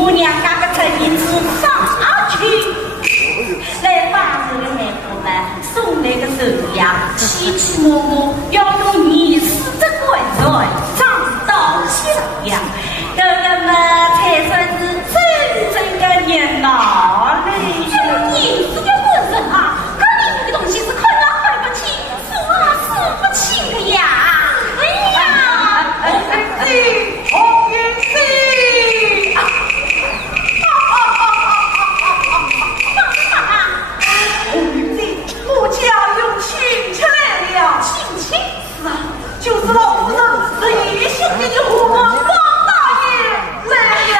母娘家个成因子上去，来把这个孩子们送来个手呀，起起摸摸，要用你死的怪材长到起来呀，哥哥们才算是真正的年老嘞。你是个混人啊！可你这个东西是看了坏不起，说啊说不清的呀！哎呀，红云溪，红云溪，我家有亲戚来了，亲戚是啊，就是老夫人最心的护我方大爷来了，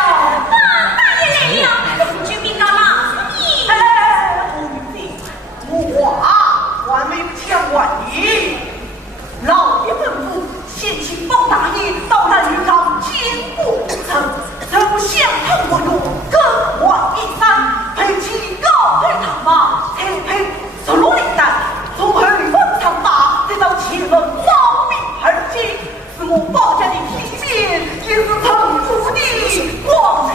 方大爷来了，公主命干嘛？你红云溪，我还没有讲完呢。老爷吩咐，先请包大爷到南云港经过古城，走相同我路，各换一山，配起高配唐马，才配十路领带，从后风长大，再到前门方便而进，是我包家的体面，也是城主的光彩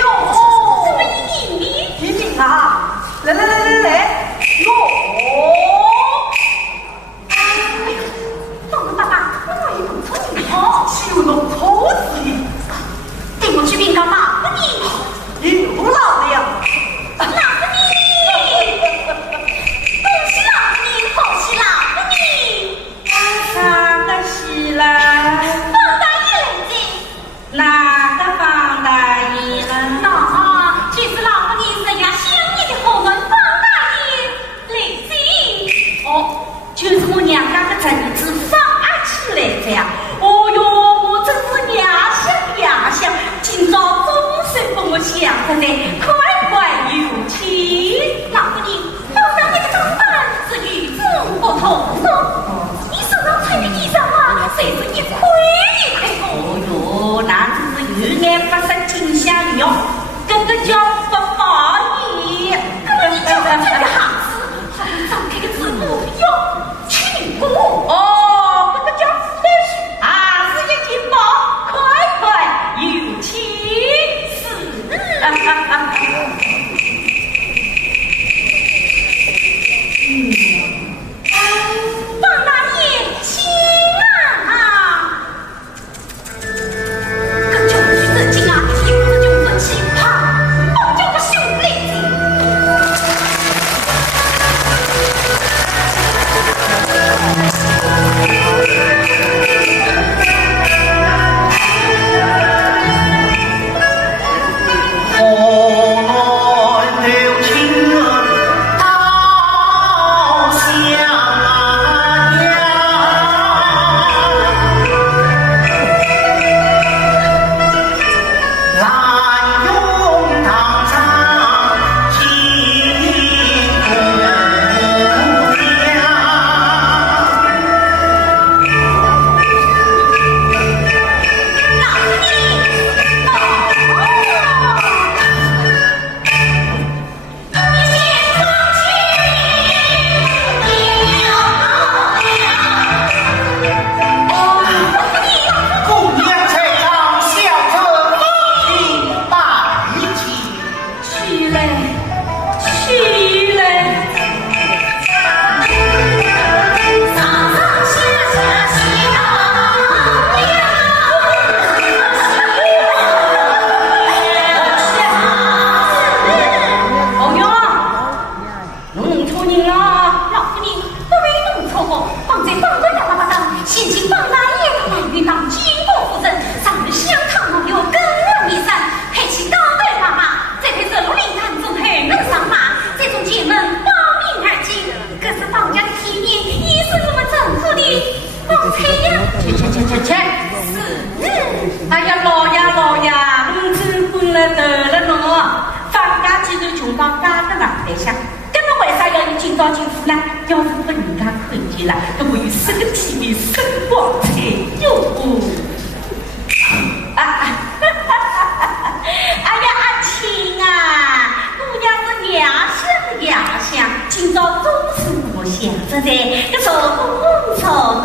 哟。什么一名？一名啊！来，哟！爸爸，我也不错你哦，就弄错事情，对我去命干嘛？你又老了。老婆你，恭喜老婆你，恭喜老婆你！哪个喜了？方大爷来着。哪个方大爷呢？那就是老婆你人家想你的后门方大爷来着。哦，就是我娘家的侄子方阿七来着呀。哦哟，我真是牙香，今朝总算把我想着呢，快有气！老夫人，方大爷的装扮是与众不同的，你手上穿的衣裳啊，虽是一块哦哟，那真是有眼不识金镶玉哦，这个叫不保你。可你叫我这个汉子，还会张开个字幕哟，请过。哦，这个叫不许啊，是一金宝，快有气势。方大爷，请啊！这就是这金啊，有的就是奇葩，我叫个兄弟。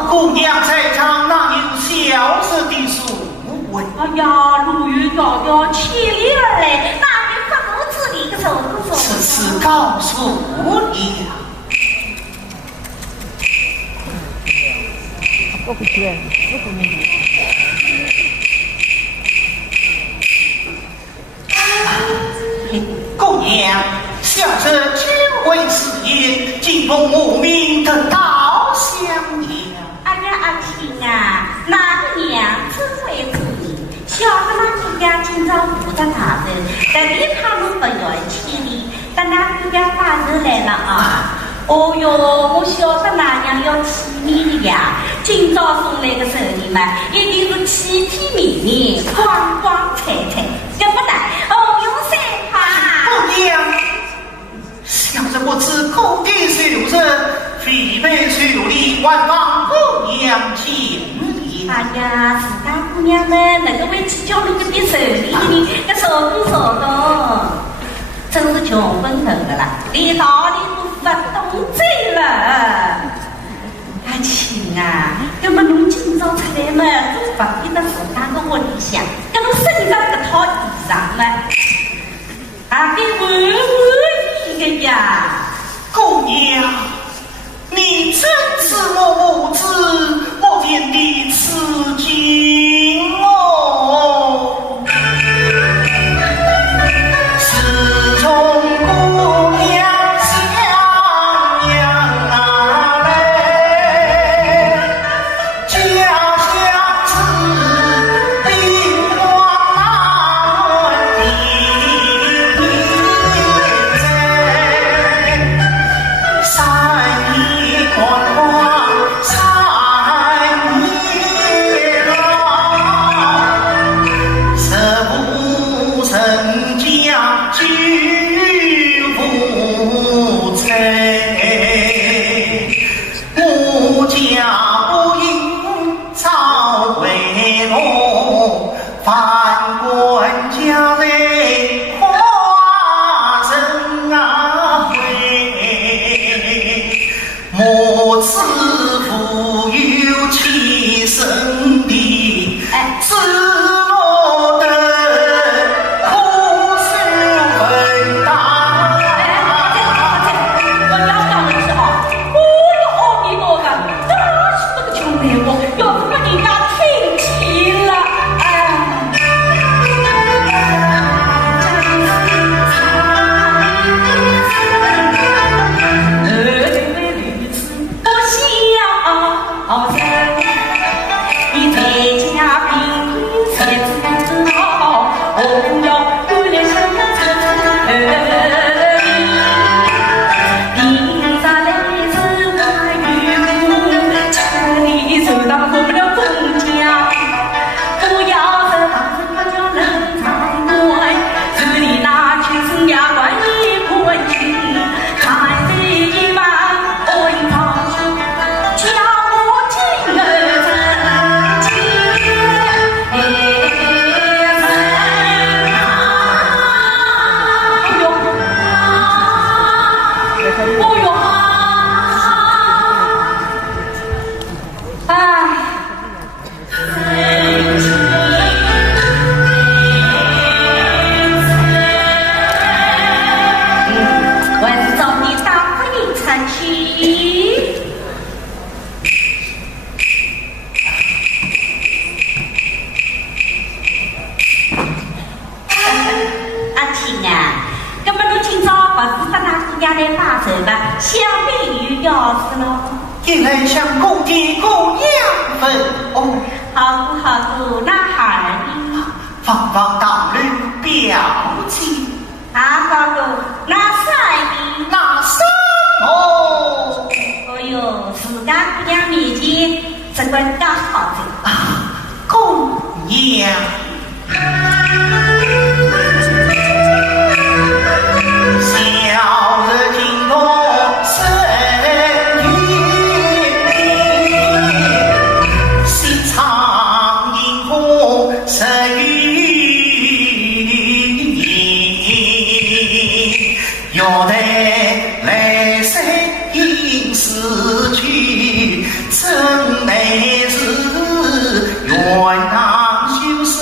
姑娘在场哪有小事的所为？哎呀，路远遥遥，千里而来，哪里不够自己的手工手？此事告诉你了。姑娘，小者今为事业，今奉母命登高相迎。哎呀，阿青啊，哪个娘真会做你？小的那姑娘今朝不得大人，但你怕路不远千里，但那姑娘把人来了啊！哦哟，我晓得那娘要体面的呀，今朝送来的手礼嘛，一定是体体面面、光光彩彩，要不然红油三花。姑娘，小人不知公地受人，非被受礼，万望姑娘见礼。哎呀，自家姑娘们能够为起叫路个点手礼的人，那少多少多，真是穷笨笨的啦，连道理都不懂这了。阿青啊，那么侬今朝出来嘛，都不必得自家个屋里向，跟侬身上这套衣裳嘛，还得稳稳的呀。姑娘，你真是我母子莫见的此景哦。自从姑娘相娘来，家乡是兵荒马乱的山一宽广，山一老，这不成家俱不才，我家不应早为我，反观家人花人啊会，莫自负有其身的自我的苦受分担。我要讲的是哦，我有阿弥陀佛，哪是那个穷人我，要是把人家听起了，不孝人，你在家贫困才知道，我要为了生你咋来自外语，千里走到过不了公家，不要在当时他叫人才怪，这里那全身牙关一块去，看这一晚我一场书，叫我进儿真哦哟，我还是找你大朋友才去。阿青啊，根本侬今朝不是把那姑娘来把手吧？想必有要事喽。一来向公的姑娘分哦，好姑好姑，那孩儿呢？方方当日表记啊，好姑，那赛呢？那什么哦哟，自家姑娘面前这个刚好的。啊？姑娘。小日经过身体，西藏萤火十余年，要得来生应死去，真乃是鸳鸯修身。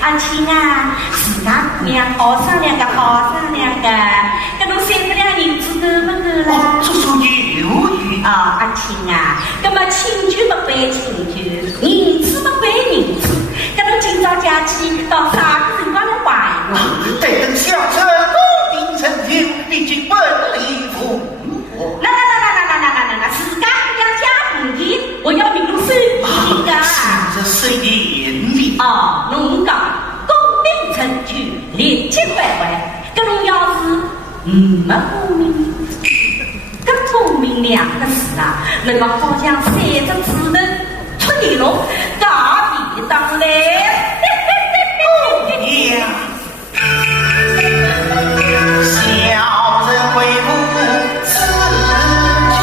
阿青啊，自家姑娘好商量个，好商量个，搿侬3个两银子够不够啦？叔叔有余。啊，阿青啊，搿么请酒不归请酒，银子不归银子，搿侬今朝假期到啥个辰光来还我？待等小生功名成就，毕竟本领父母。那，自家姑娘家公的，我要明路收礼的。这是严厉。哦，侬讲功名成就，立即还还，搿侬要是没功名，搿功名2个字啊，那么好像3只指头出泥龙，大地当来。呀，小人为母此尽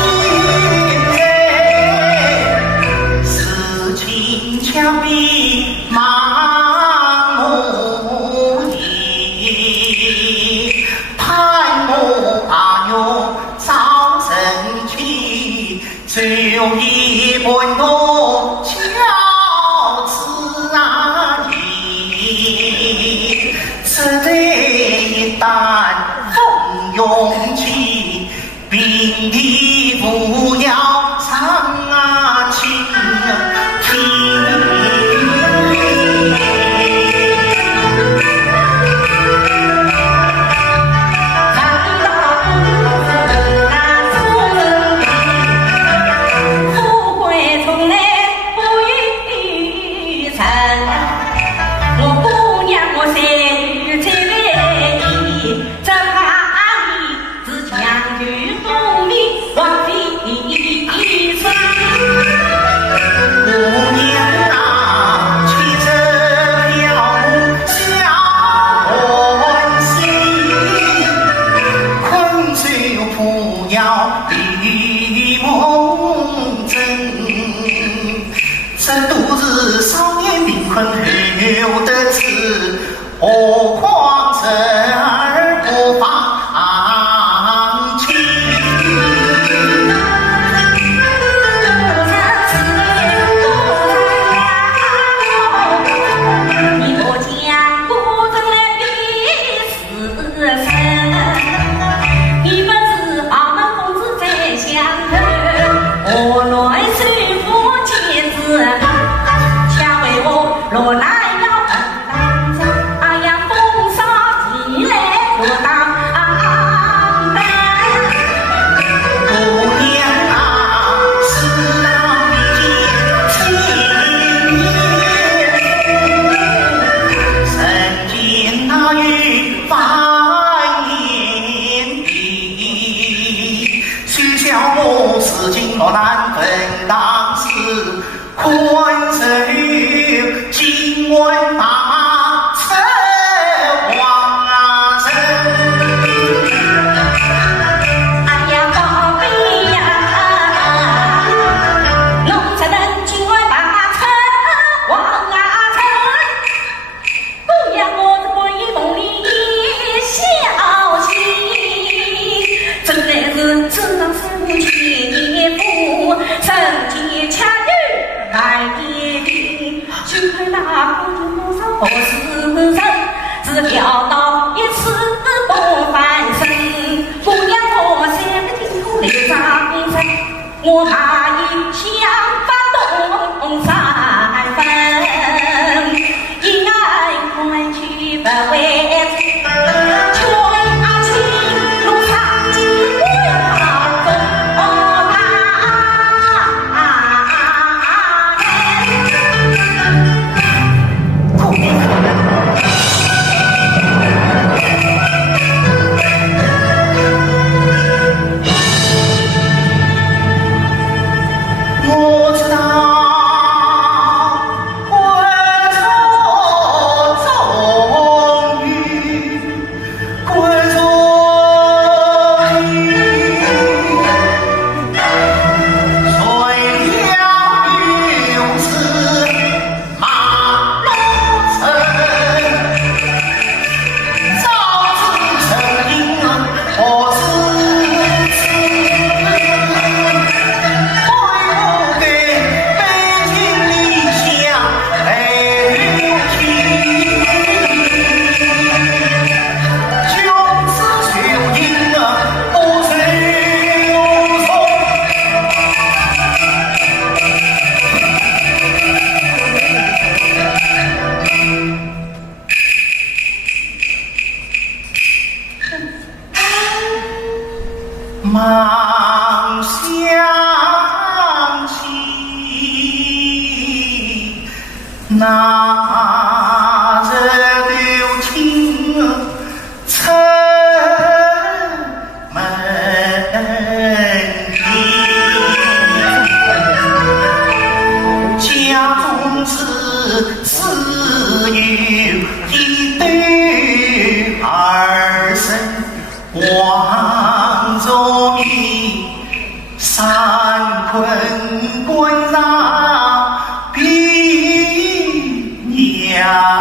人，事情巧比盲目意，盼我阿牛早生气，最有一本多巧子啊你，此地一旦风涌起，并地不要唱啊情有的是，何况生儿不放弃。你我讲古人来比死生，你不是俺们公子在相头，我来师傅接子，下为我落来。我难分当时困身今晚大马车往生。哎呀宝贝呀，弄才能今晚大马车往生。姑娘我是闺梦里小心，真来是这生情曾经恰遇来电，就看那公主上何时人，只飘到一次不翻身。姑娘我三个金头来上身，我怕一想把东三分，因爱快去不为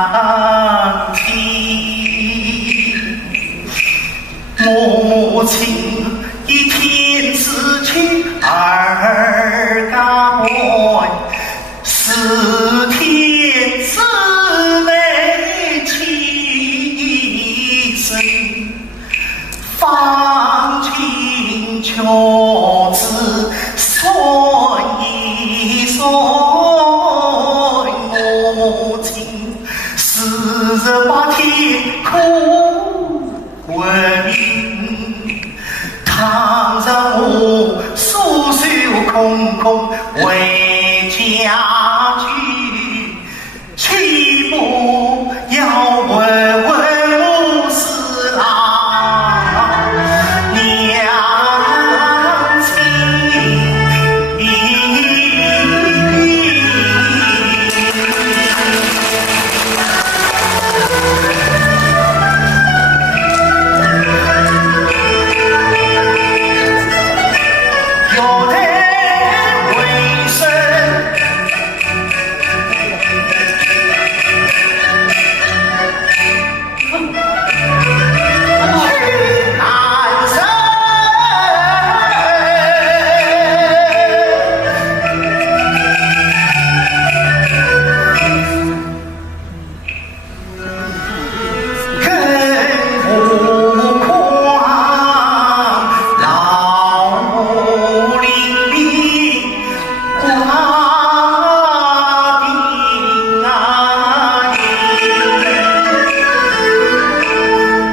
想起母亲一天之前二家门，四天之内起身，放情求子孙一孙，母亲48天苦为民，倘让我束手空空为家居，岂不要问问母四郎娘亲？有人为生去难生，更何况老母临病挂病啊！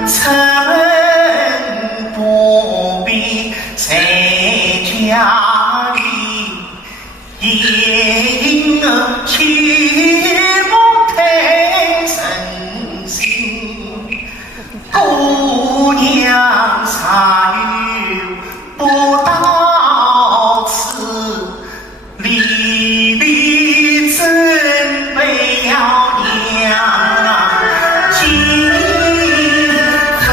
臣不必在家里，因切莫太省心。姑娘茶有不到此，离离真被要娘今恨。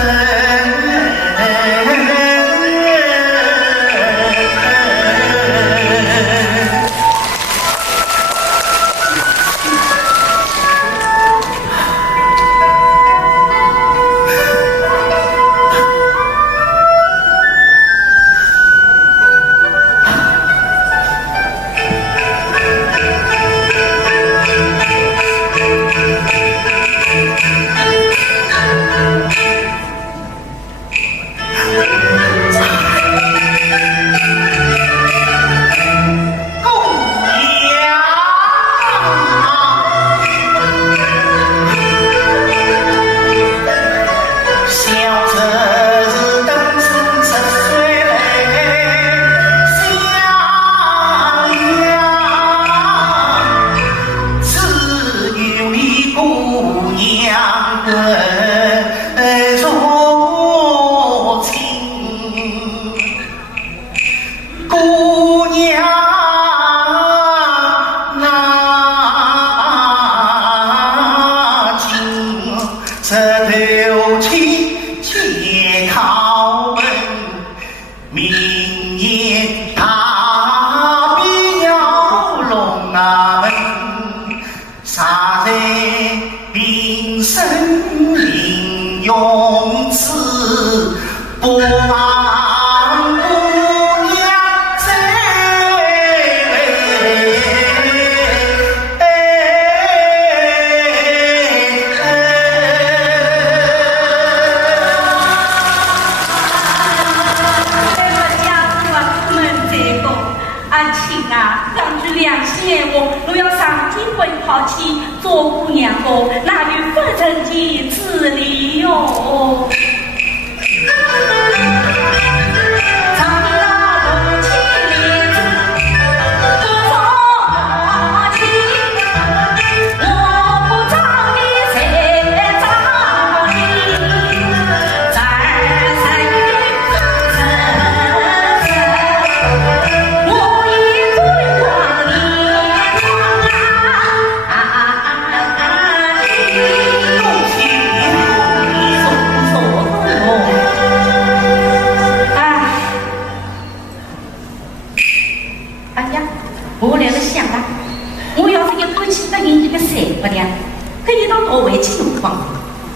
回去弄房，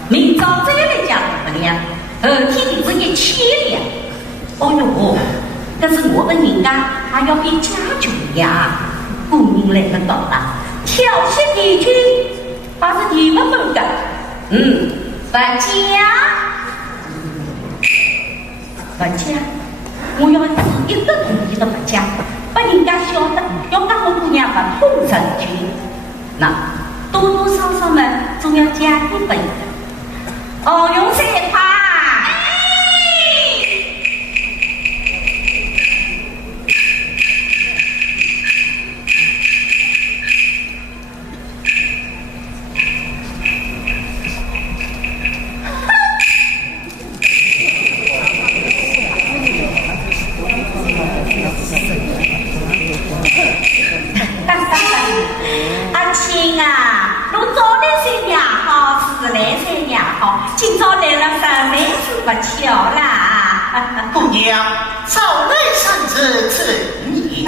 明早再来家不了，后天就是1000两。哦哟，可是我们人家还要比家穷呀，工人来得到了，挑些地区还是你们分的，不加。不加，我要是一个同意都不加，把人家晓得要让我姑娘把碰上去，那多多少少嘛，总要加一分的。哦，用三块。阿青啊，侬早来三年好，迟来三年好，今朝来了3年是不巧啦。姑娘，早来3日怎你？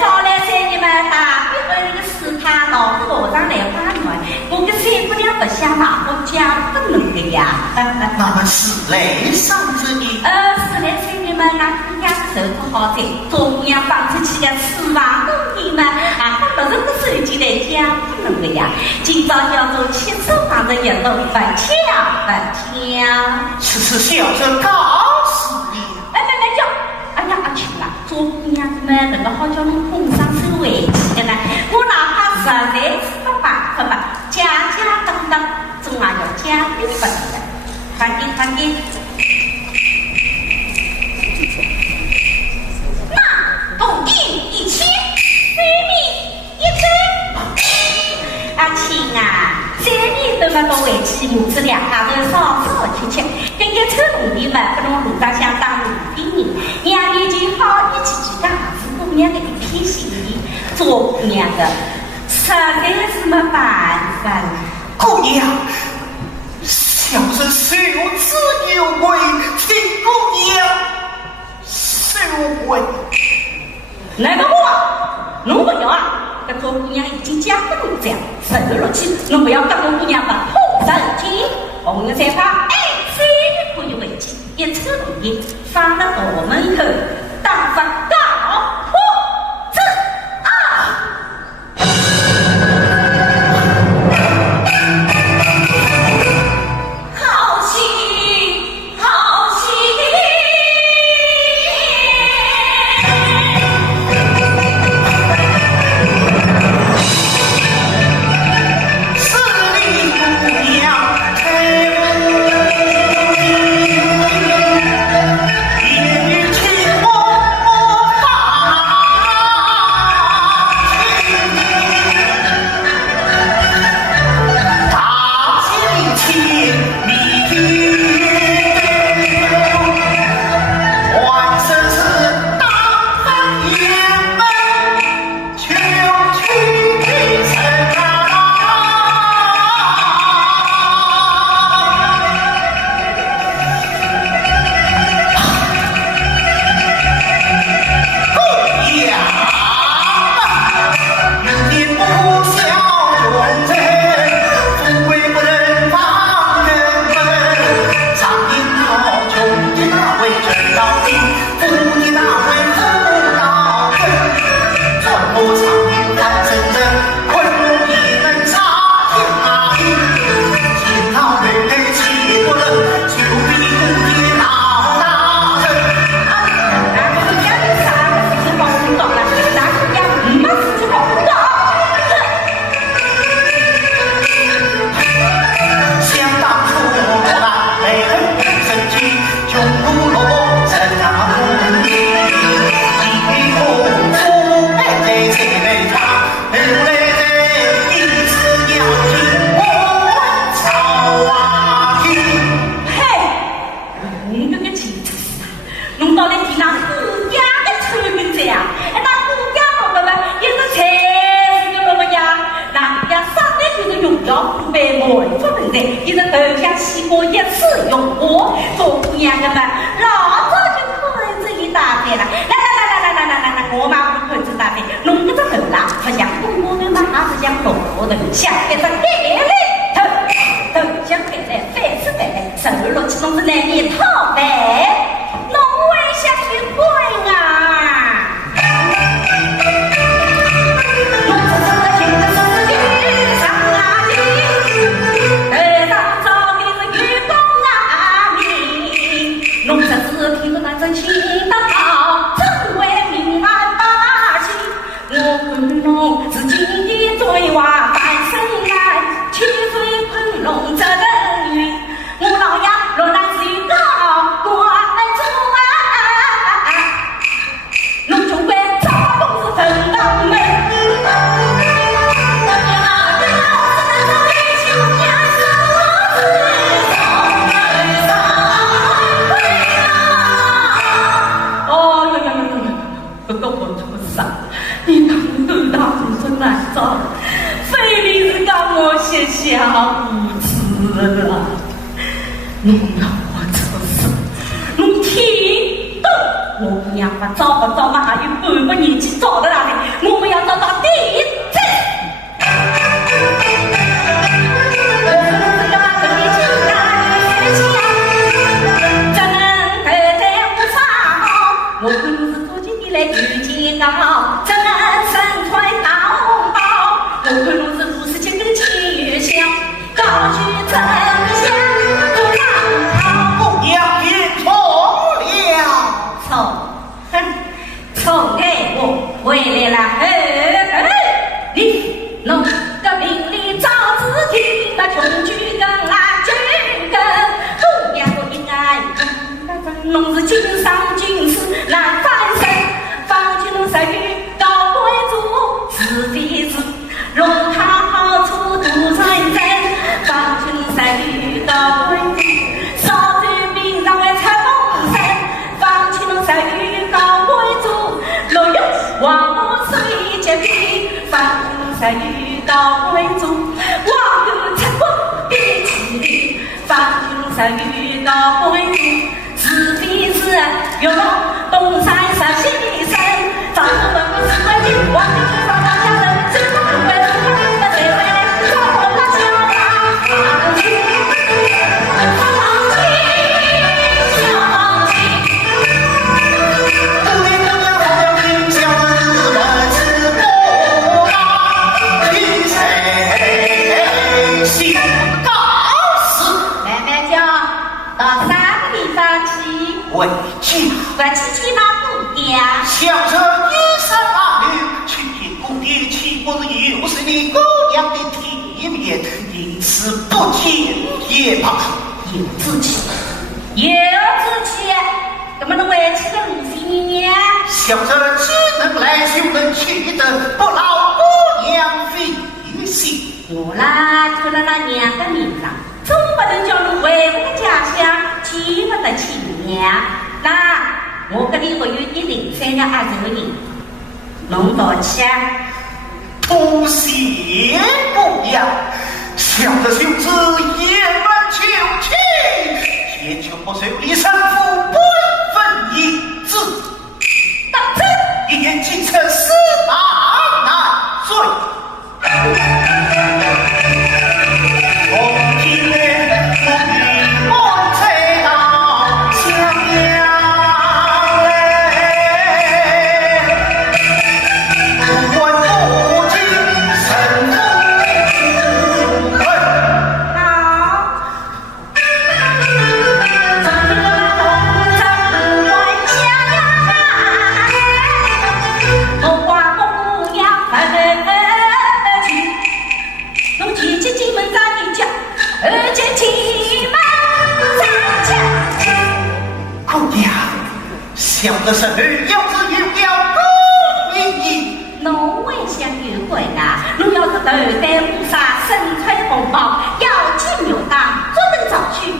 早来3年嘛，大比那个师太老子和尚来花园，我跟三姑娘不想嘛，我讲不能的呀。那么是来3日呢？是来3年嘛，俺姑娘手不好在，做姑娘放出去的4万多年嘛，我60个手机来讲不能的呀。今朝叫做7手房子一路不抢。此小人告诉你。没叫，哎呀阿青啦，做姑娘们那个好叫侬碰上手回去的呢。我哪怕实在是不办法嘛，家等等，总也要讲一分的。快点。那共计1000，3米1针。阿青啊，3米都没到回去，母子2家头少吃。跟臭农民们不能路上想当路边人，娘已经好一起几个儿子姑娘的一片心意，做姑娘的实在是没办法。姑娘，小人受之有愧，请姑娘收回。那个我，侬不要啊！这做姑娘已经嫁给侬这样，受了气，侬不要跟我姑娘把碰上去。红的菜花，3日可以回去，一车农民放到大门口，打发告破子好戏，好戏！是你姑娘。一直头像西瓜一次用过，做姑娘的嘛，老早就看这一大片了。来，我嘛不看这大片，弄个这头啦，不像公公的嘛，还是像公公的，像一个盖里头。弄子那里讨呗，弄为下去滚啊！弄子是听的是雨上啊去，当朝的个愚公啊命，弄子是听的那真情的好，成为明安百姓，我昆龙是今的最娃翻身来，七岁昆龙这人鱼，我老呀若来是一个关主啊，弄出关招公子分到门。你看得大子真难找，非得是让我写下无字了。侬要我做事，侬听懂？我不让我找不到嘛，还有半个年纪找到哪里？我们要找到第一次。我可能是做起的来遇见高，这能身穿大红包，我可能是如此这个气象，高举真相不让好。姑娘别错了，错，哼，错给我回来了，你弄个命里找自己的穷举根啊，举根，姑娘我应该。弄是经商军事难翻身，放弃弄色欲高贵族，是的是容他好处独传真，放弃弄色欲高贵族，少罪兵让为拆封神，放弃弄色欲高贵族，若有王母随结皮，放弃弄色欲高贵族，王有拆封必起力，放弃弄色欲高贵族。是非是有龙东山上西山，早出门不是关键，王的去上当家人，谁不明白？谁不明白？谁会来找我那小王子？小王子，姑娘好听小子们是不拉，听谁心高死？慢慢讲，到3个地方去。回家，我去把姑娘，小着一生儿女，去见姑爹岂不是又是你姑娘的体面？因此不见也罢。有志气，有志气，怎么能为起个鲁迅呢？小着只能来就能去的，不劳姑娘费心。我啦，除了那2个名堂，总不能叫你回我的家乡，去我的亲娘。那我跟你会有你03个20个人，弄到起不谢姑娘，小的袖子也满求去，也就不受你生父本分一字。当真一言惊成司马难罪。从今年我与我才到襄阳嘞，不管父亲生父不问。好，从这个东城来襄阳，我挂姑娘去，弄姐姐进门咱的家，而且进门咱家。姑娘，小的生日要是又要恭迎你。侬为想有鬼啊！侬要是头戴乌纱，身穿红袍，腰系牛带，坐等早去，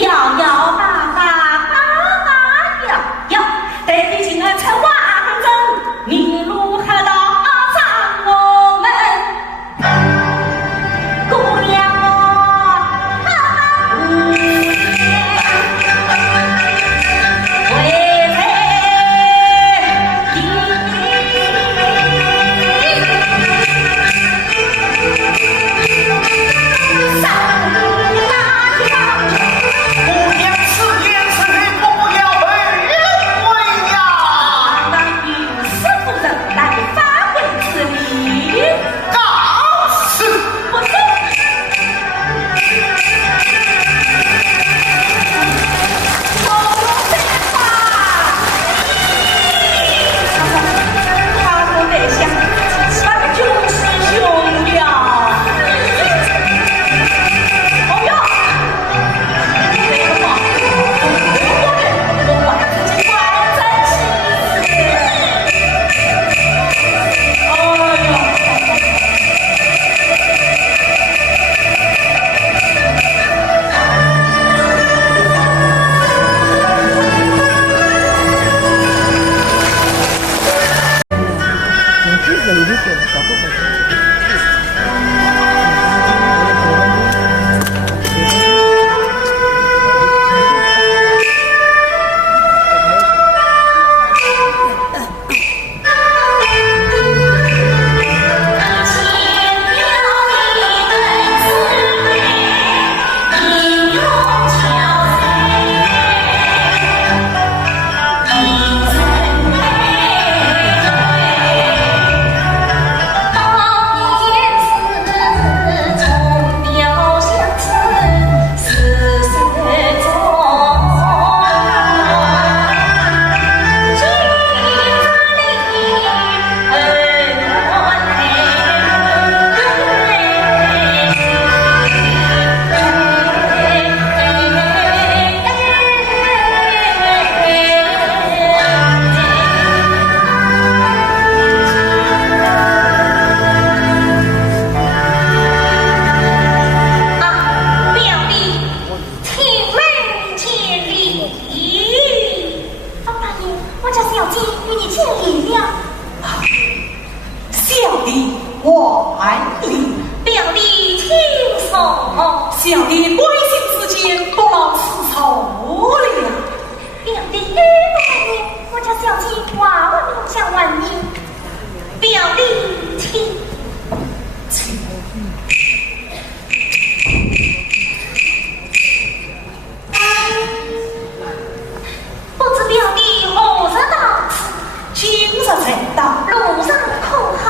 摇摇摆摆，摇摇，带你进儿出瓦城，明路河道上我们姑娘为谁？上小姐话我留下万年，表弟请。不知表弟何日到此？今日才到，路上可好？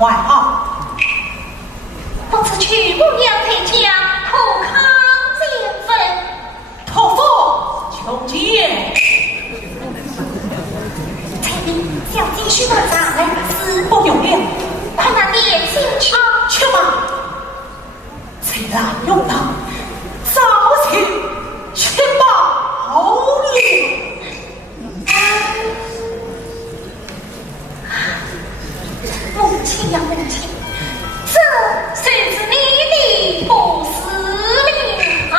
还好。不知曲姑娘在家可康健分？托付求见。彩礼小姐需多少来此？不用了，快拿点心去。去吧。才来用到，早起去吧，好礼。母亲呀母亲，这谁是你的不是命啊？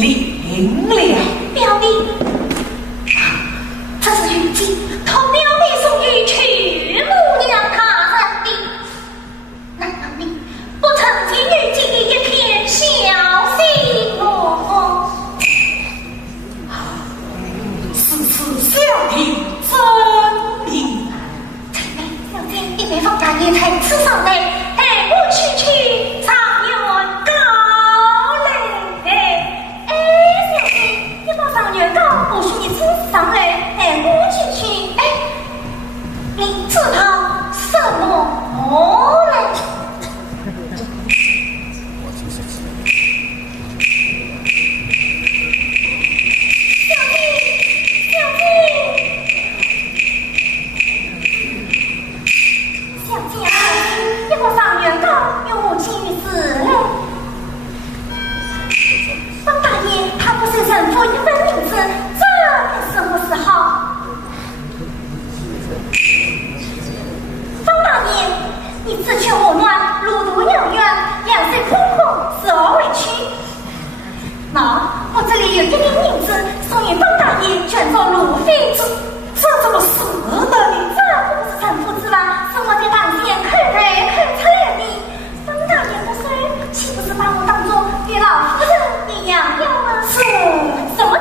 灵了。表弟，这是玉姬同表妹送与去母娘他人的，难道你不曾听玉姬的一片消息么？此小弟真明。才妹小姐一被放大爷才吃上来，带我去长远高嘞。哎，小姐，你把长远高不许你吃上来，带我去。哎，你知道什么嘞？什么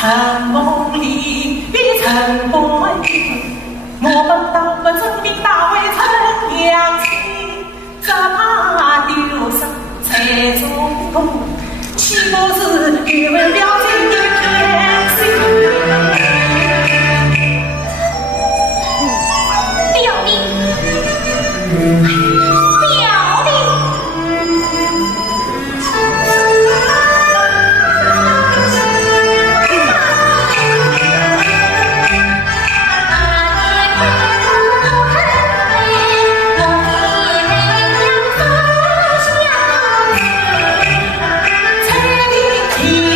陈梦里陈伯义，我们当个真名大为陈娘亲，只怕丢失才中风，岂不是愚昧了这一片心？表弟。天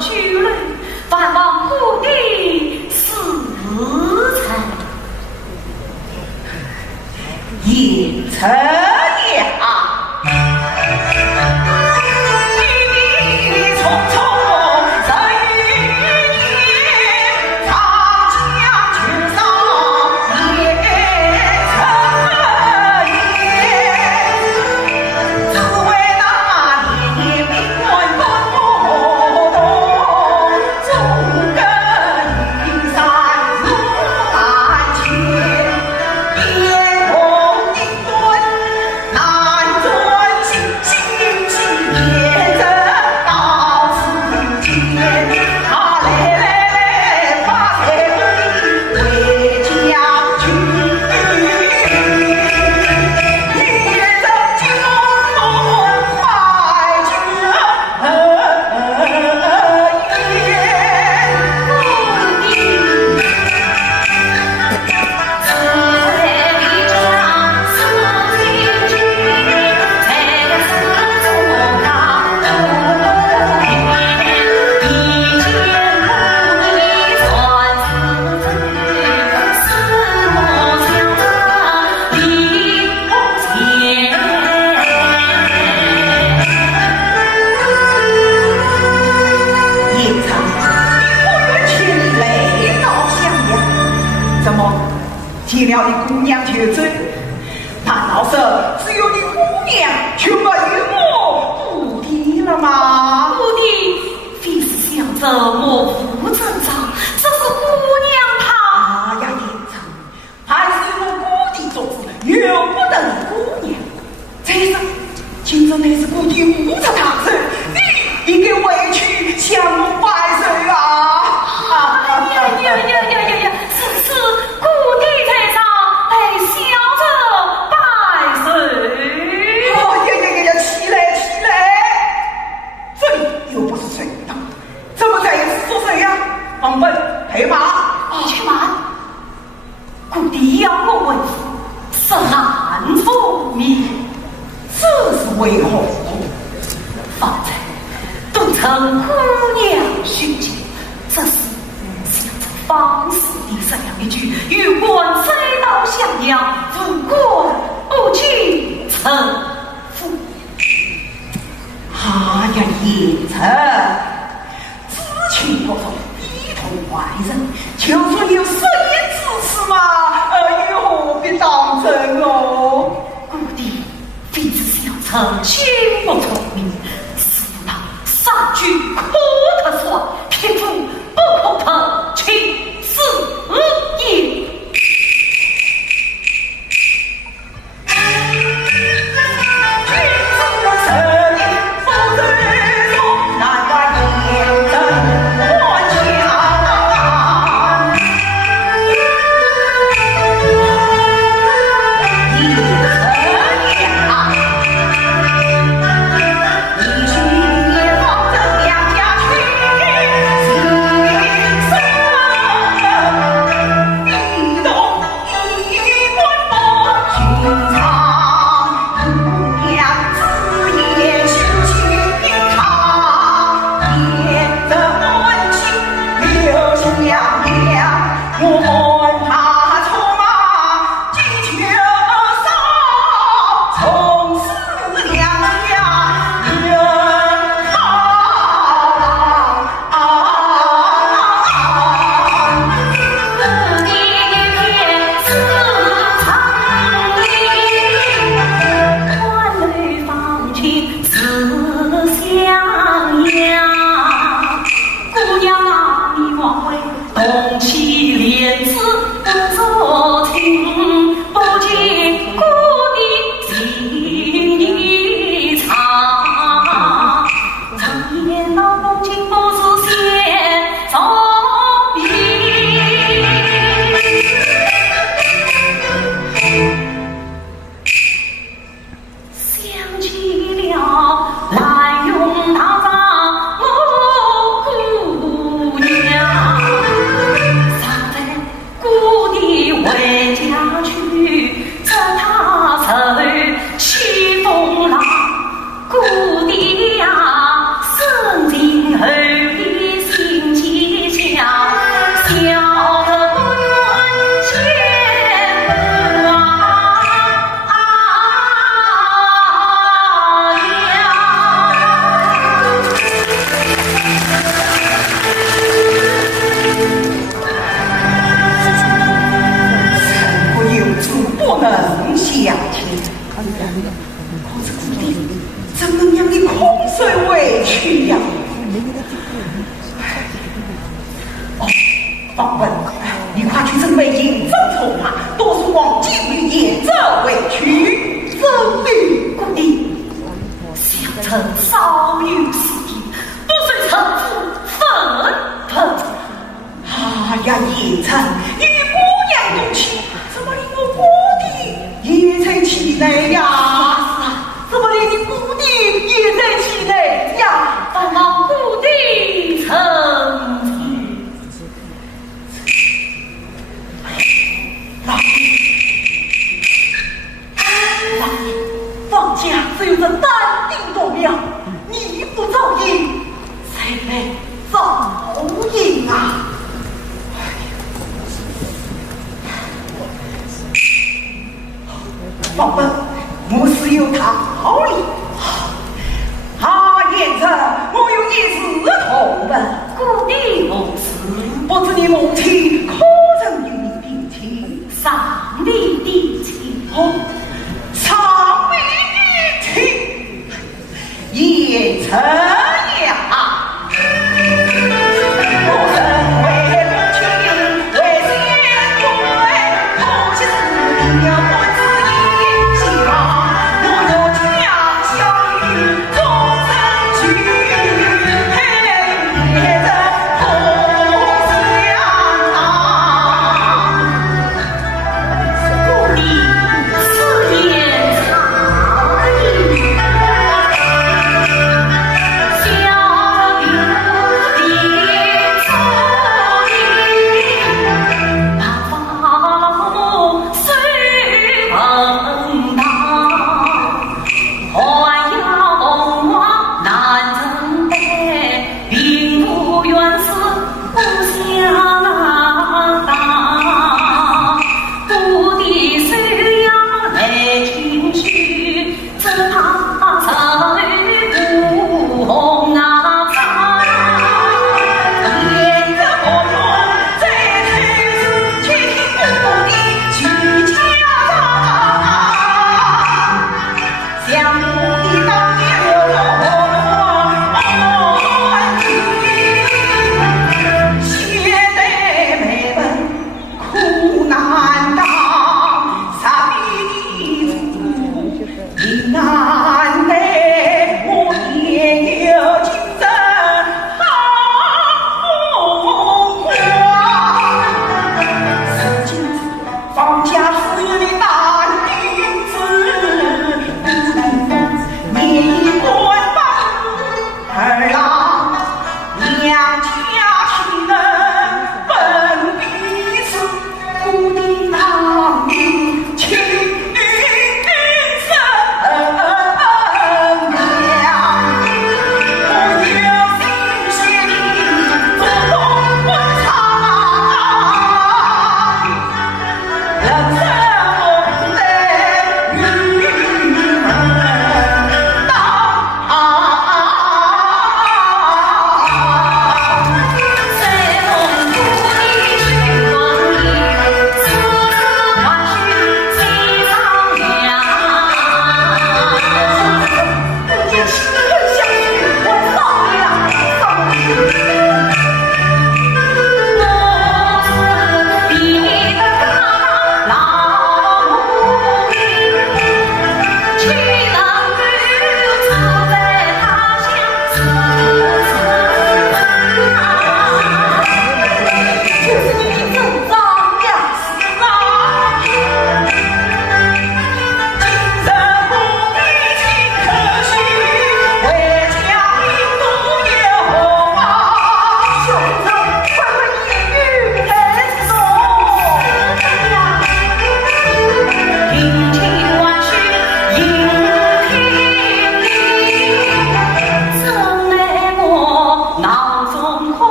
去了，万望故地死才。也成呀。见了你姑娘就走，难道说只有你姑娘却没有我不敌了吗？不敌，非是想着莫负正常，这是姑娘她。哎呀，严城，还是我姑弟做主，由不得你姑娘。这是，今日乃是姑弟误着他人，你应该委屈向我拜岁啊！呀！是故地在上，陪小者拜岁。呀！起来！这里又不是水道，怎么在说谁呀？王本陪马，去马。故地要我为夫，是难夫命，这是为何？方才都称姑娘许久，这是方士的这样一句“与官虽道相养，无官不去成夫”。哎呀，严城，知情不从，一同外人，就算有谁支持嘛，又何必当真哦？故地非只是要成心不聪明，死不当上句可可说，匹夫不可得去死也。你去也放着两家访问，你快去准备营帐筹码，多数往禁律沿着回去。真的，故意，小臣稍有失敬，不随臣父愤恨。哎呀，叶城，你姑娘动气，怎么令我姑弟也在气馁呀？怎么连你姑弟也在气馁呀？帮忙故地成老爷，放假只有这淡定多妙，你不照应，谁来照应啊？宝贝，我是有道理。燕城，我有一事同问，故地无事，不知你母亲可曾与你定亲？上帝定亲。哦，上帝定亲，燕城呀！我身为母亲，为先贵，可惜是你了。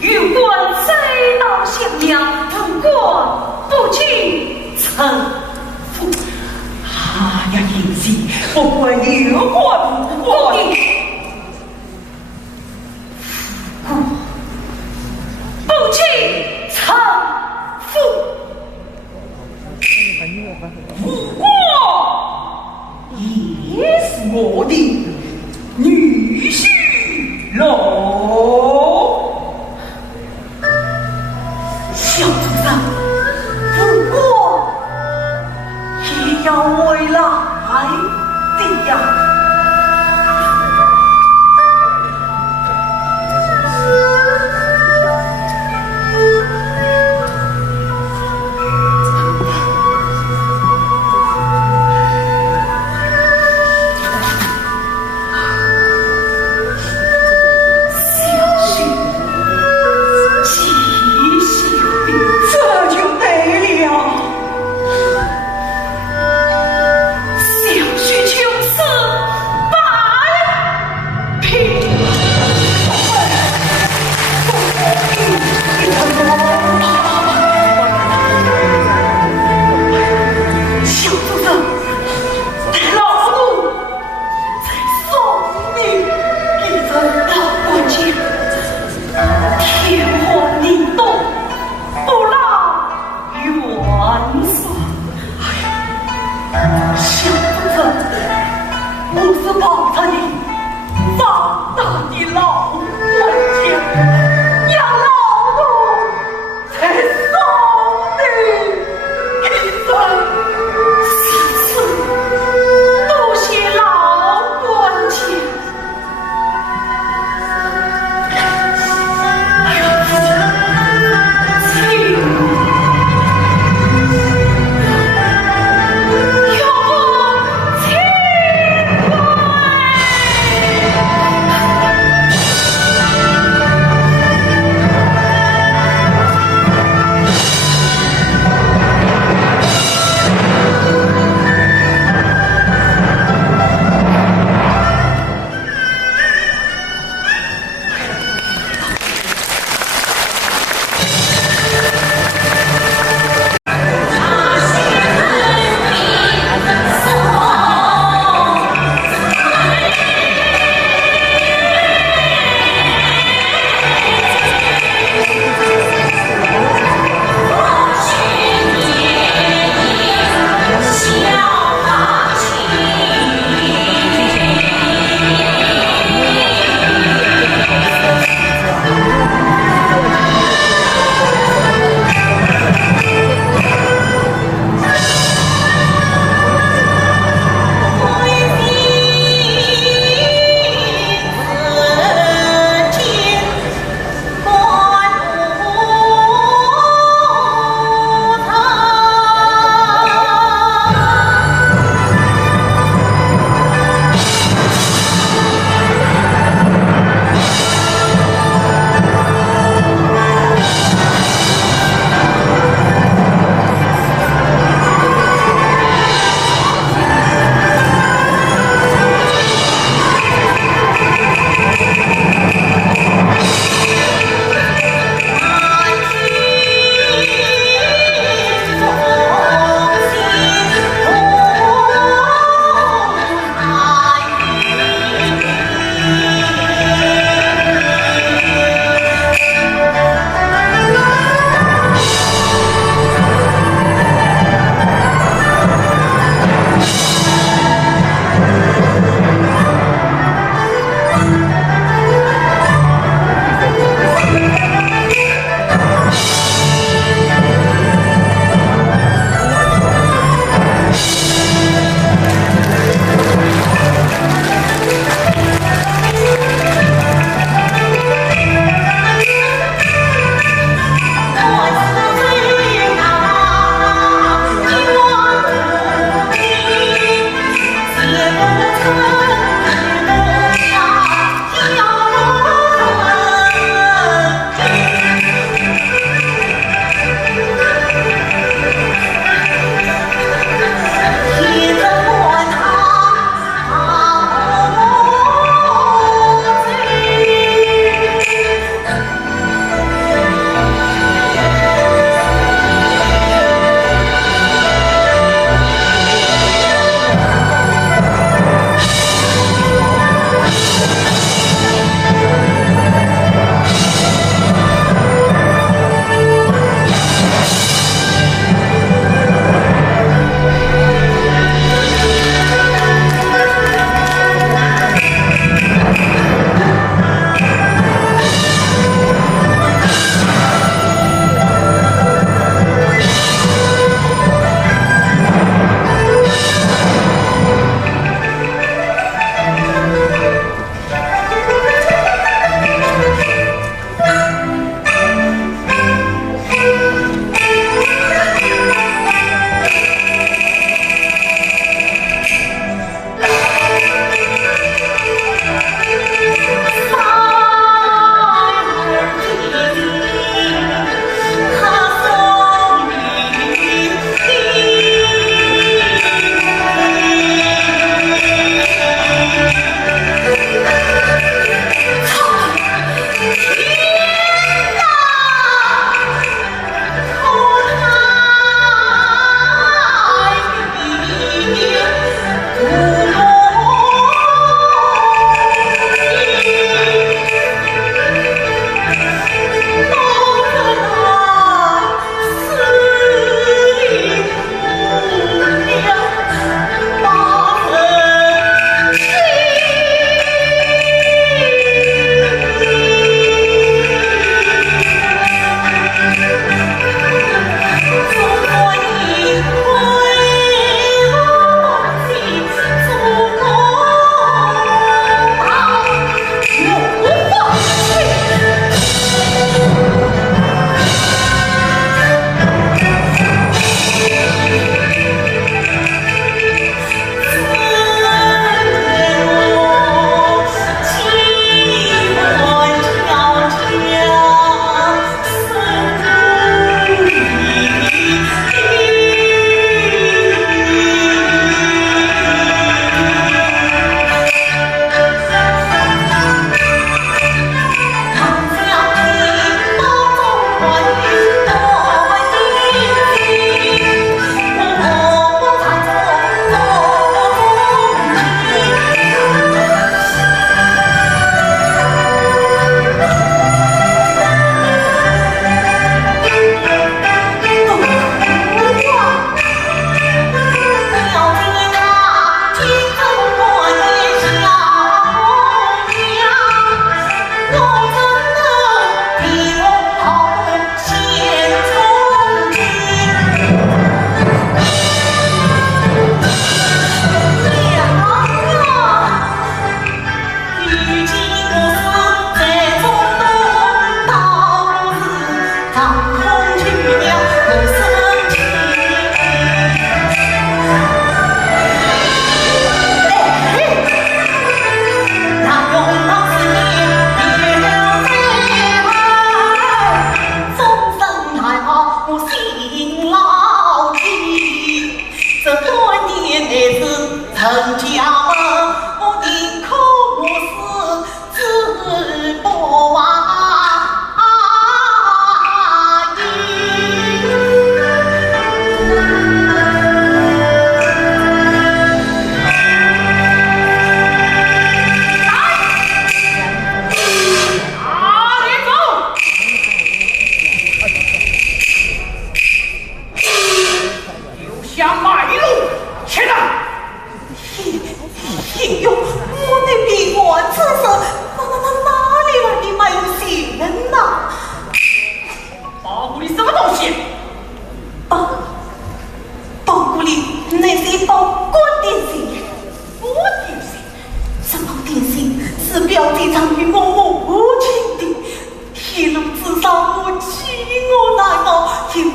与官虽道相娘，不过不去成父。哎呀，银子，不管有关不管。不去成父。不过也是我的女婿喽。小畜生，不过也要回来的呀。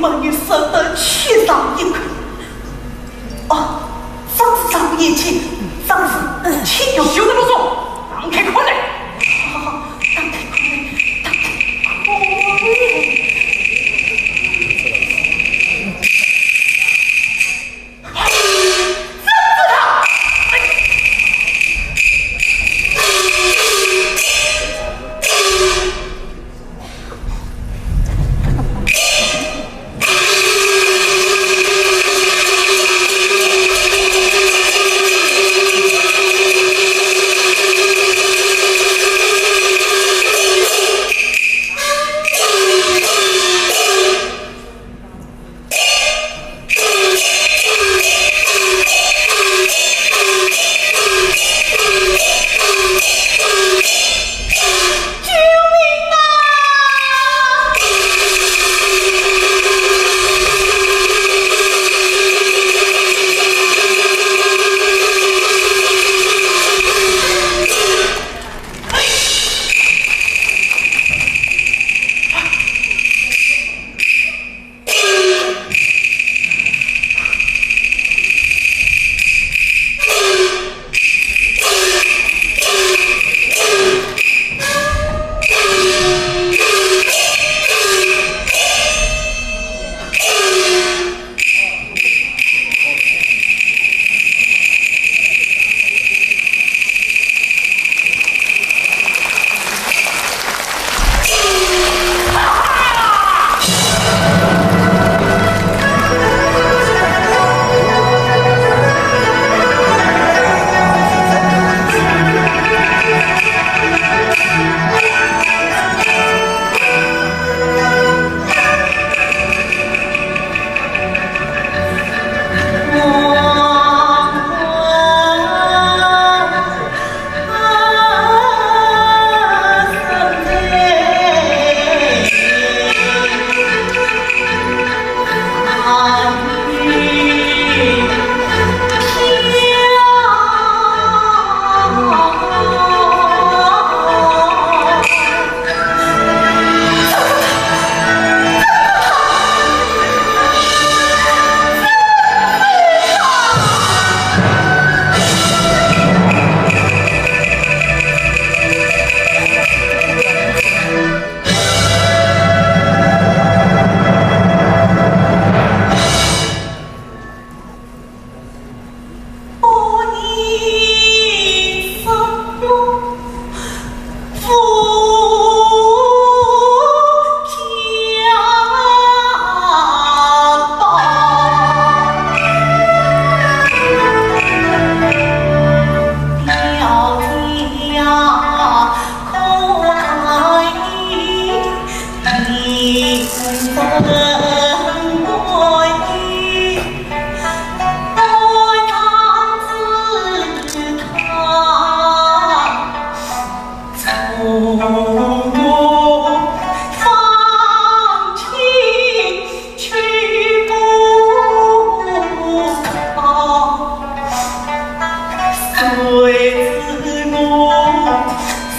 们也舍得去上一块。哦，上次上夜去，上次去有休得啰嗦，让开口来。好好好，让开口来，让开口来。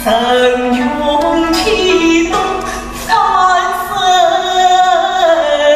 神勇气动，翻身。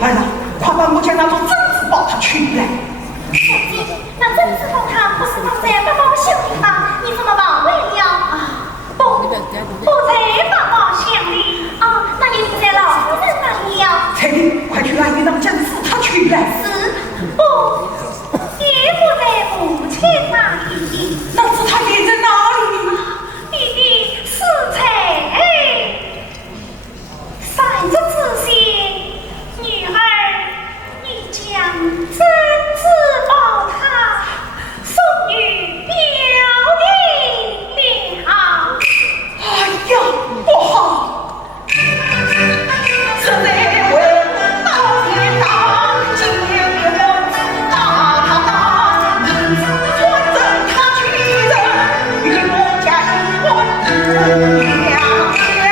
来了，快把我家那座贞子宝塔取来。小姐，那贞子宝塔不是放在八宝箱里吗？你怎么忘回了啊？不在八宝箱里啊，那一定在老夫人那里呀。彩礼，快去把你那将子塔取来。是，不，也不在母亲那里。那子塔也在哪里？你的是才3日之前，女儿，你将贞子宝塔送与表弟了。哎呀，不好！是那位老天大，今天给我打他打，你传真他去人，与我家一文两两。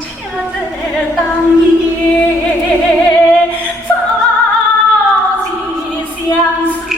恰在当夜朝夕相思。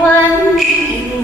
问你。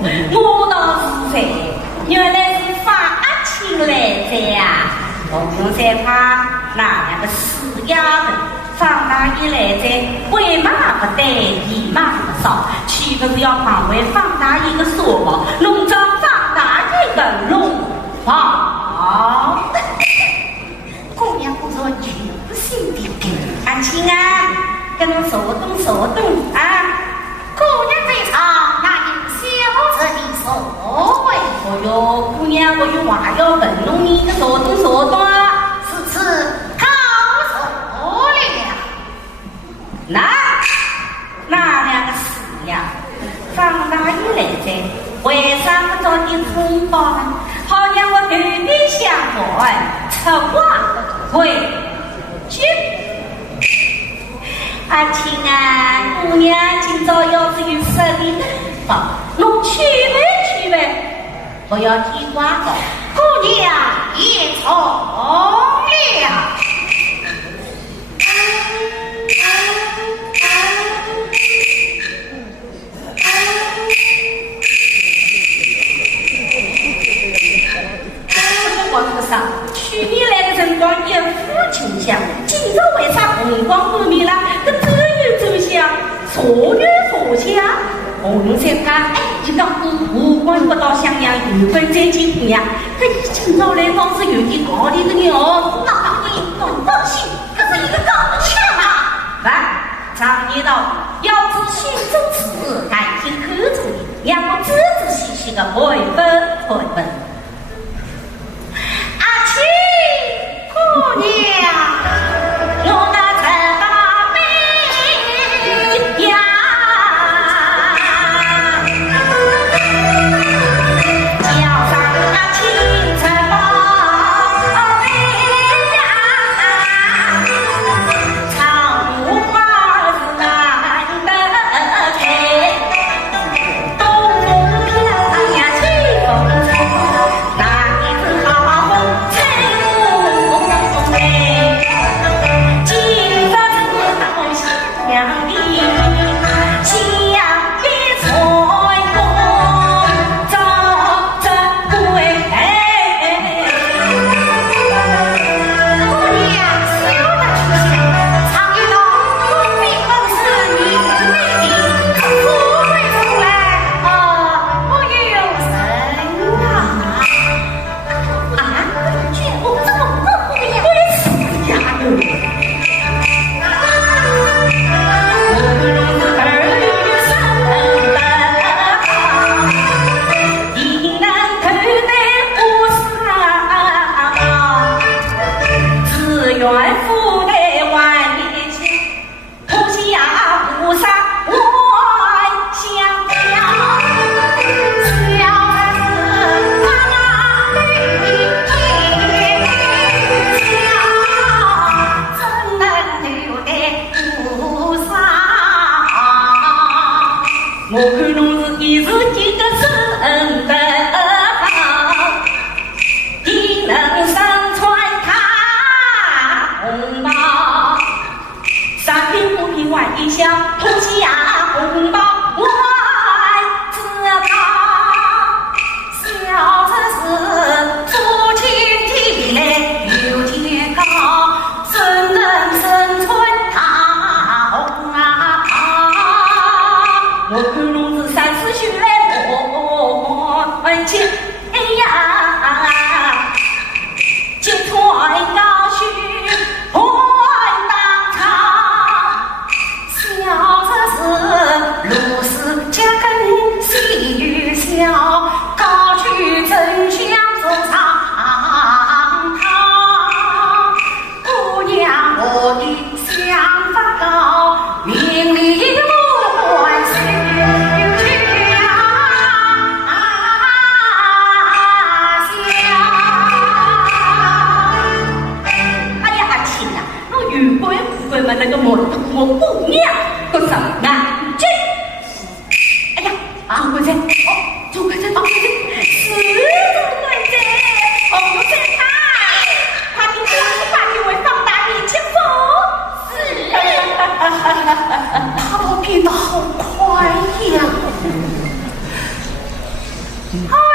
我倒是猜，原来是发情来着呀！我不在怕那两个死丫头，放大一来着，为嘛不带地嘛不少？岂不是要放为放大一个说法，弄张放大一个龙房？姑娘不说全不信的给。阿青啊，跟我说动啊！姑娘在场，那有小子的所谓？哦哟，姑娘，我有话要问侬，你个说动啊！此次告诉了。那两个死呀，放大一来着，为啥不早点通报呢？好让我对比相反，策划回去。阿青啊，姑娘今朝要是有实力的方，侬去呗，不要提广告。姑娘也从了。去年来的辰光一夫穷相，今朝为啥红光满面了？这走有走相，说有说相。红才看，一个无关不到襄阳，有份再见姑娘。可你今朝来倒是有点高丽的鸟，那当然不放心，可是一个高强啊！常言道，要知心中事，爱听口中言，让我仔仔细细的回问。姑娘，我那陈大妹呀，叫上那青城宝贝呀，长无花是难得开，东风飘呀西风吹，那一次好风吹。小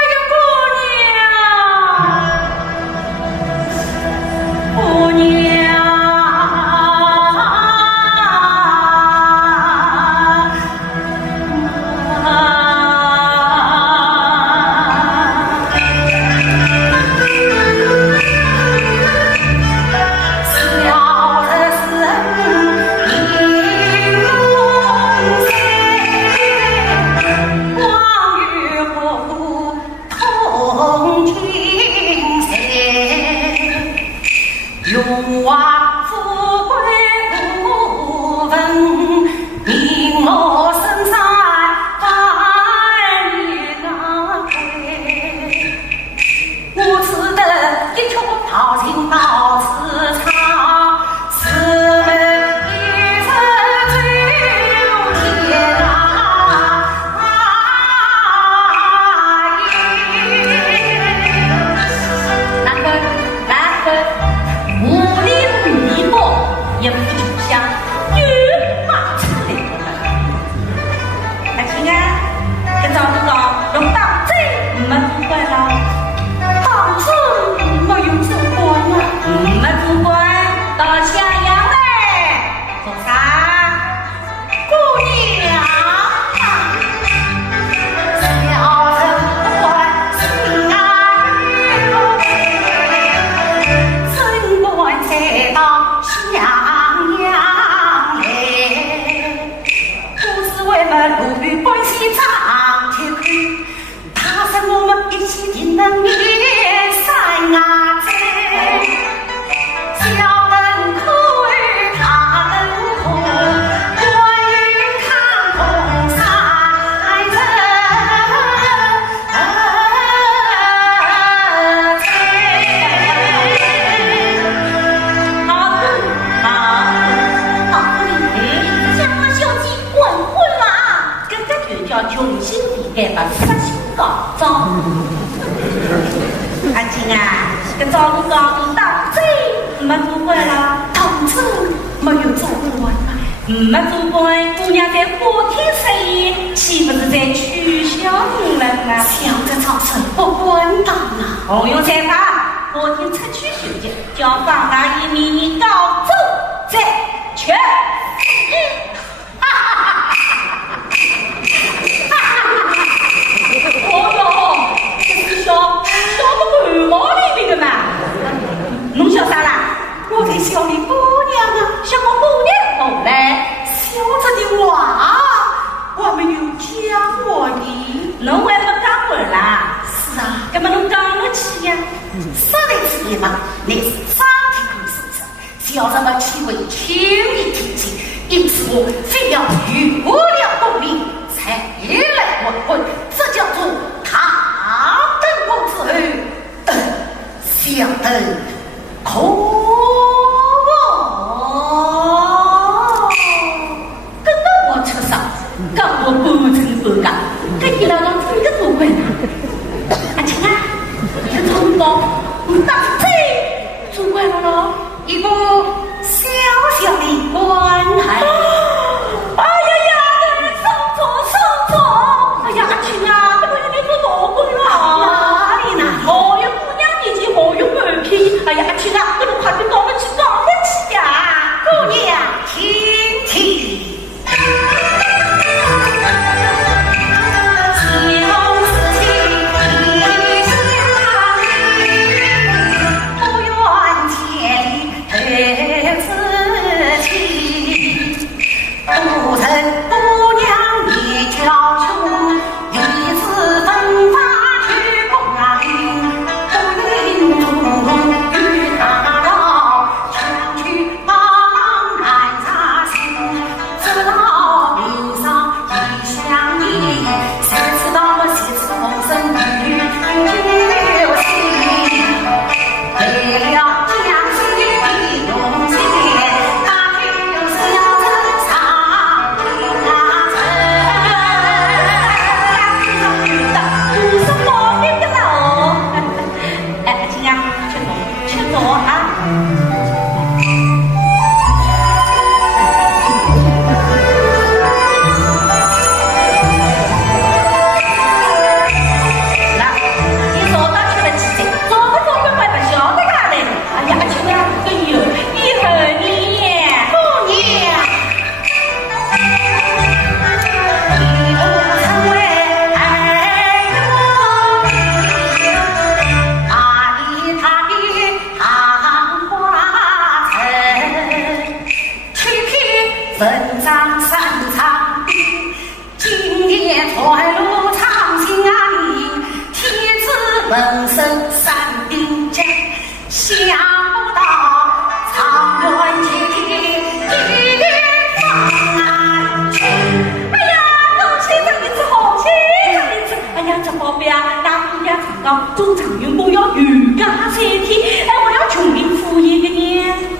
表，那国家长高，中长员工要瑜伽3天，我要穷兵黩武的呢。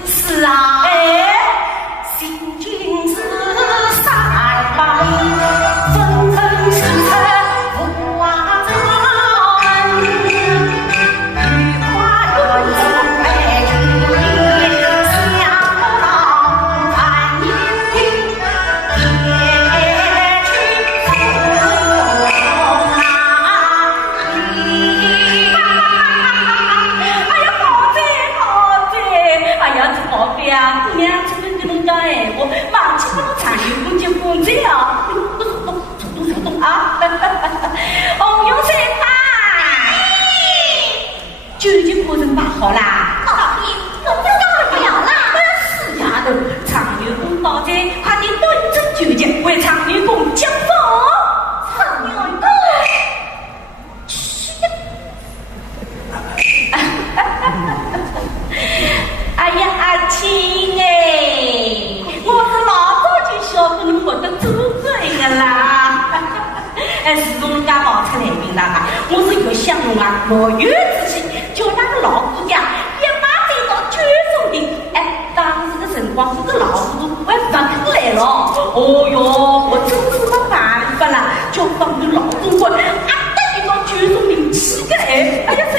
是啊，心经是300，纷纷是不完整，愉快人生悲剧里，想到看一听，也去赴姑娘，这个给侬讲我马上帮侬产业公结工资啊！走动啊！哦，用三把，究竟过程办好啦？老弟，我不要不了啦！死丫头，长员工到这，快点端正酒节，为长员工讲法。长员工，哎呀，阿青哎，我是老早就晓得侬会得做对的啦。自从家冒出来名啦，我是越想侬啊，我越仔细，叫那个老姑娘一马追到全手的。当时的辰光，这个老虎都快不出来了。哦哟，我真是没办法啦，就放个老公棍，一到全手领起个哎呀，谁，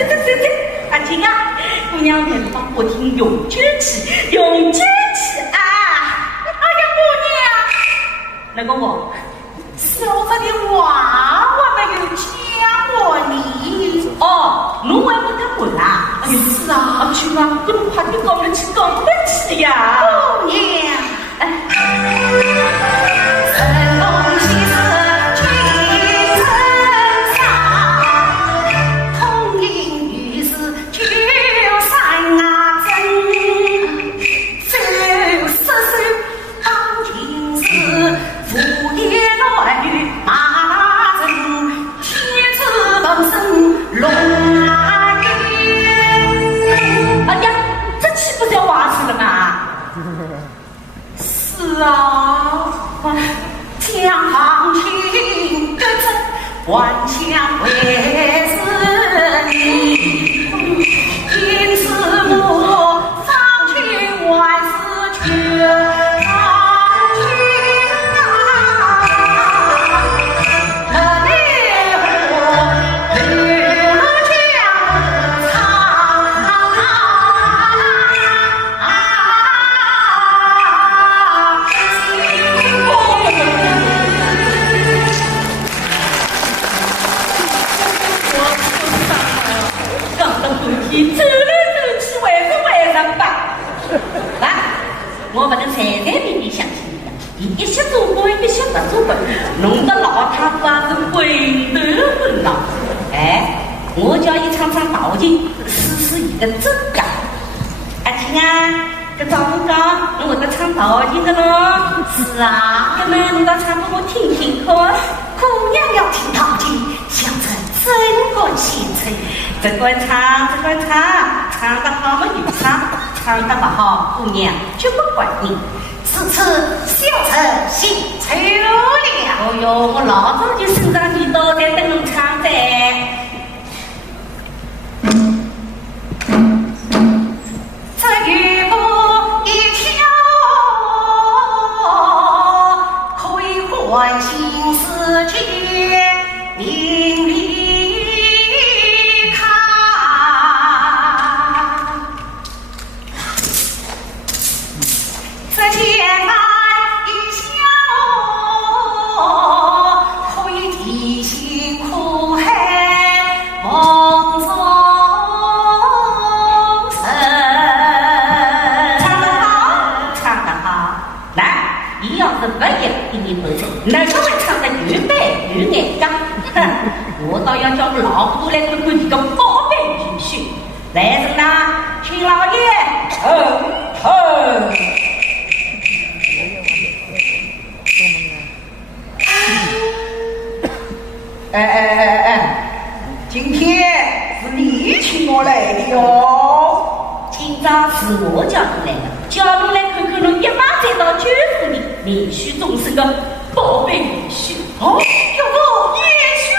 阿青啊！姑娘们帮我听，用举起啊！哎呀，姑娘，那个我小子的娃娃没有讲过你哦，侬还不得混啦？是啊，去吧，跟侬快点搞了去，搞得起呀！姑娘，神龙骑士君身上，通灵于是九三针，走十岁当今时，父业来与马人，天子本身龙来哎呀，这岂不是要挖死了吗？是啊，将行情跟着万象会是你，因此我放去万事全放心啊，烈火烈将刚到冬天，走来走去，为什吧？来，我不能随随便便相信你，一些做官，一些不做官，弄得老太婆是昏头昏脑。我叫伊唱唱道情，试一个真假。阿青啊，这早上讲侬会得唱道情的咯？是啊，那么侬到唱给我听听看。姑娘要听道情，想着真过心脆。这关唱，唱得好嘛就唱得不好，姑娘绝不管你。此次小臣心脆了。哦哟，我老早就身上你都在等侬唱的。这雨布一条，可以唤醒世界名利看。这前来一笑，可以提醒苦海梦中唱得好，来，你要是不要给你头子，那个会唱得越白越眼刚。我倒要叫个老糊涂来看看你个宝贝女婿。来人呐，秦老爷，今天是你请我来的哟。今朝是我叫你来的，叫你来看看侬一马追到九府里，连续终身个宝贝女婿。哦，有个也去了。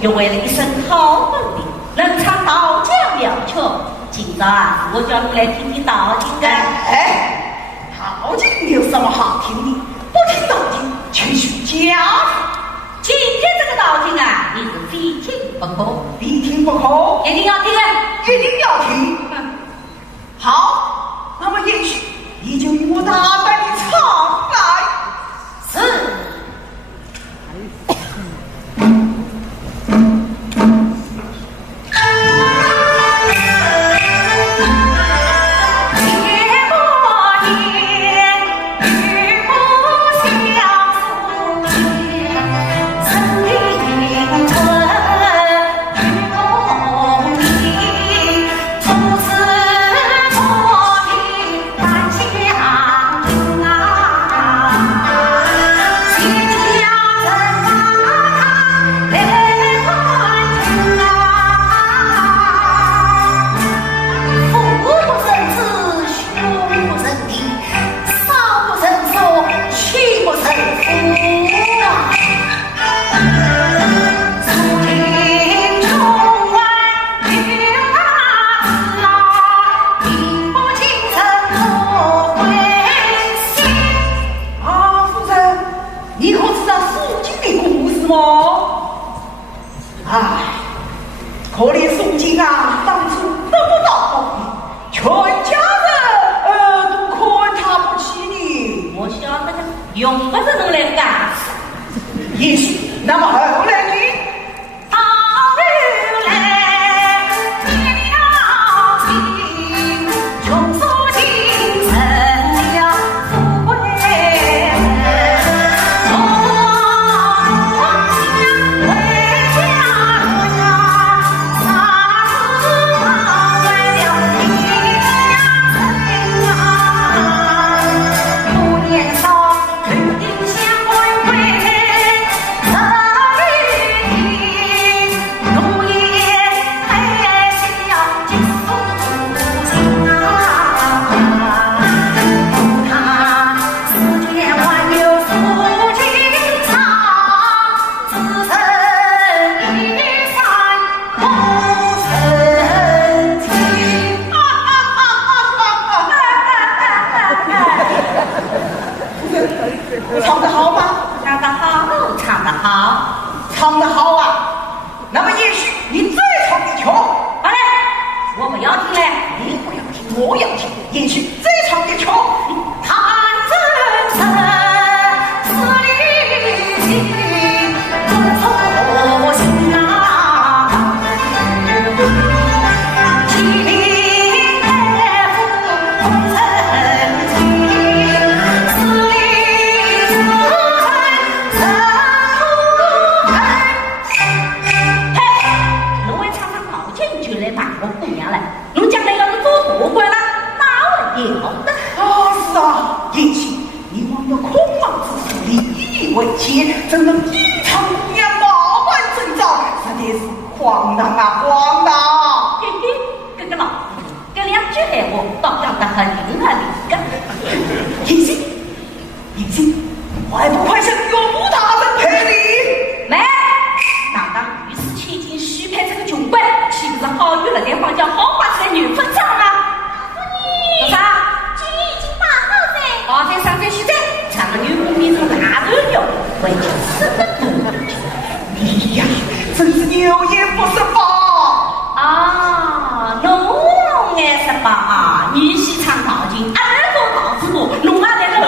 又为了一身好本领，能唱道家妙曲。今朝啊，我叫你来听听道经的。哎，道经有什么好听的？不听道经，却许家常。今天这个道经啊，你是非听不可，非听不可，一定要听，一定要听。好，那么也许你就与我大胆的唱来。是。可怜宋金啊，当初得不到好运，全家人都看他不起你。我晓得的，用不着能来干。也许那么后来呢？后来你了情，穷索进成了富贵人。唱得好吗？唱得好，唱得好，唱得好啊！那么也许你再唱一曲。好嘞，我不要听嘞，你不要听，我要听。也许再唱一曲。谈真诚，是理性，中错心啊，其理太ful空诚心，是理真诚不恨。嘿，侬还唱道经就来骂我姑娘了，侬将来要是做大官了，哪会要得？是啊，也许你忘了孔孟之术，利益为先，怎能一场姑娘貌满征兆，实在是荒唐啊，荒唐！嘿嘿，这个老子，这两句闲话倒讲得很灵很灵个。银星，银星，还不快向岳母大人赔礼？来，当当御史千金许配这个穷鬼，岂不是好与了对方叫好把这个女分账吗？做啥？今日已经打好噻。好在上在许在，唱个女公比从大头牛，为求生的多。你呀，真是有眼不识法啊，侬爱是吧啊？你喜唱道经，俺做道子多，侬还在这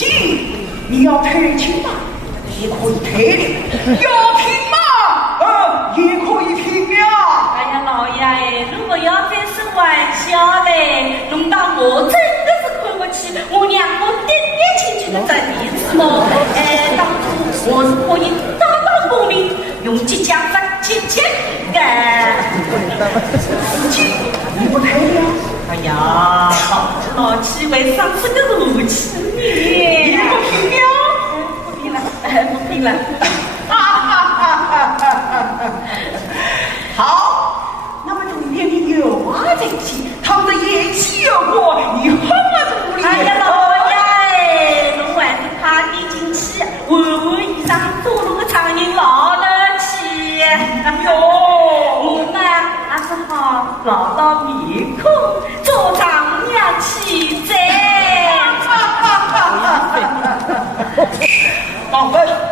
今你要退亲吗？也可以退的，要听吗？也可以听呀。哎呀，老爷哎，如果要再是玩笑嘞，弄到我真的是看不起我娘我点点亲戚的这意思么？当初我是可以大道公民，用即将分7,000个。你不退了？哎呀，老七为上次个武器你不听了？不听了，不听了。好，那么重点你有啊这些，他们的业绩有过，你好啊努力。哎呀，老爷，侬还是快点进去，晚衣裳多弄个苍蝇捞得起。哟，我们还是好捞到面孔，做丈娘去噻。宝贝。